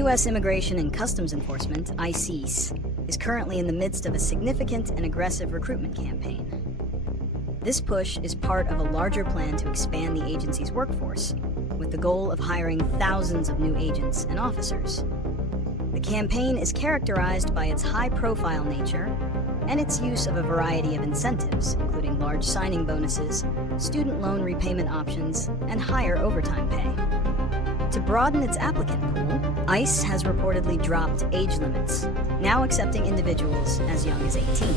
U.S. Immigration and Customs Enforcement, ICE, is currently in the midst of a significant and aggressive recruitment campaign. This push is part of a larger plan to expand the agency's workforce, with the goal of hiring thousands of new agents and officers. The campaign is characterized by its high-profile nature and its use of a variety of incentives, including large signing bonuses, student loan repayment options, and higher overtime pay. To broaden its applicant pool, ICE has reportedly dropped age limits, now accepting individuals as young as 18.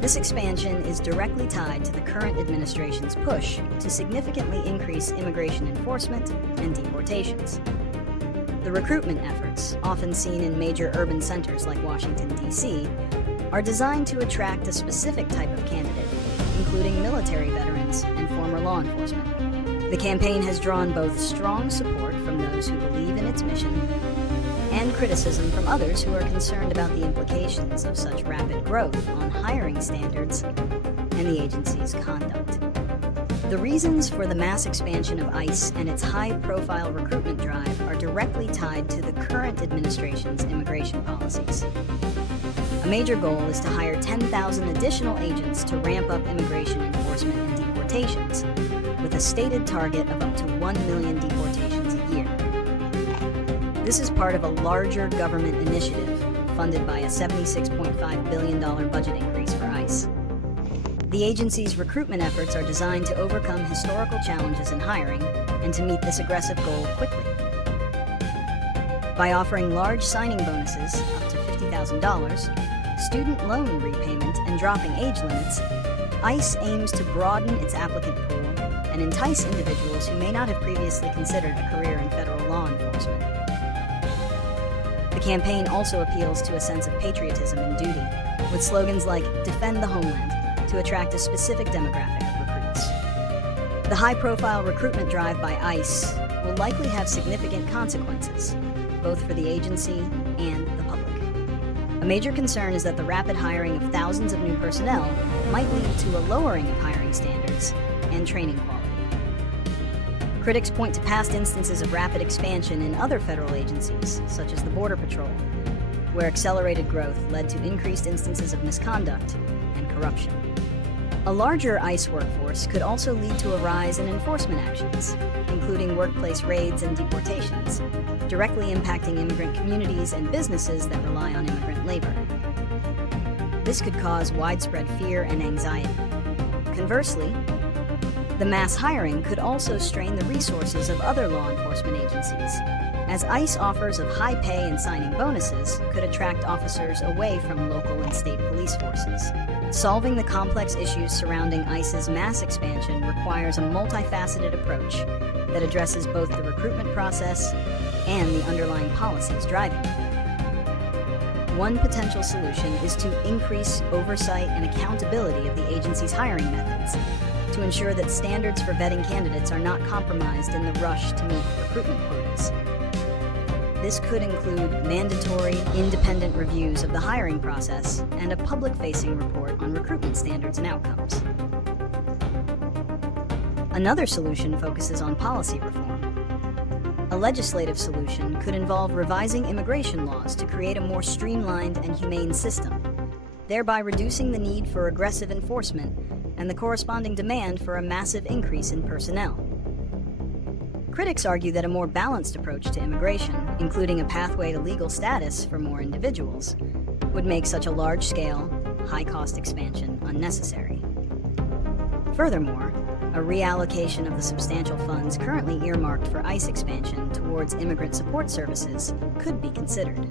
This expansion is directly tied to the current administration's push to significantly increase immigration enforcement and deportations. The recruitment efforts, often seen in major urban centers like Washington, D.C., are designed to attract a specific type of candidate, including military veterans and former law enforcement. The campaign has drawn both strong support from those who believe in its mission and criticism from others who are concerned about the implications of such rapid growth on hiring standards and the agency's conduct. The reasons for the mass expansion of ICE and its high-profile recruitment drive are directly tied to the current administration's immigration policies. A major goal is to hire 10,000 additional agents to ramp up immigration enforcement and deportations, with a stated target of up to 1 million deportations a year. This is part of a larger government initiative funded by a $76.5 billion budget increase for ICE. The agency's recruitment efforts are designed to overcome historical challenges in hiring and to meet this aggressive goal quickly. By offering large signing bonuses, up to $50,000, student loan repayment, and dropping age limits, ICE aims to broaden its applicant pool and entice individuals who may not have previously considered a career in federal law enforcement. The campaign also appeals to a sense of patriotism and duty, with slogans like "Defend the Homeland" to attract a specific demographic of recruits. The high-profile recruitment drive by ICE will likely have significant consequences, both for the agency and the public. A major concern is that the rapid hiring of thousands of new personnel might lead to a lowering of hiring standards and training quality. Critics point to past instances of rapid expansion in other federal agencies, such as the Border Patrol, where accelerated growth led to increased instances of misconduct and corruption. A larger ICE workforce could also lead to a rise in enforcement actions, including workplace raids and deportations, directly impacting immigrant communities and businesses that rely on immigrant labor. This could cause widespread fear and anxiety. Conversely, the mass hiring could also strain the resources of other law enforcement agencies, as ICE offers of high pay and signing bonuses could attract officers away from local and state police forces. Solving the complex issues surrounding ICE's mass expansion requires a multifaceted approach that addresses both the recruitment process and the underlying policies driving it. One potential solution is to increase oversight and accountability of the agency's hiring methods, to ensure that standards for vetting candidates are not compromised in the rush to meet recruitment quotas. This could include mandatory, independent reviews of the hiring process and a public-facing report on recruitment standards and outcomes. Another solution focuses on policy reform. A legislative solution could involve revising immigration laws to create a more streamlined and humane system, thereby reducing the need for aggressive enforcement and the corresponding demand for a massive increase in personnel. Critics argue that a more balanced approach to immigration, including a pathway to legal status for more individuals, would make such a large-scale, high-cost expansion unnecessary. Furthermore, a reallocation of the substantial funds currently earmarked for ICE expansion towards immigrant support services could be considered.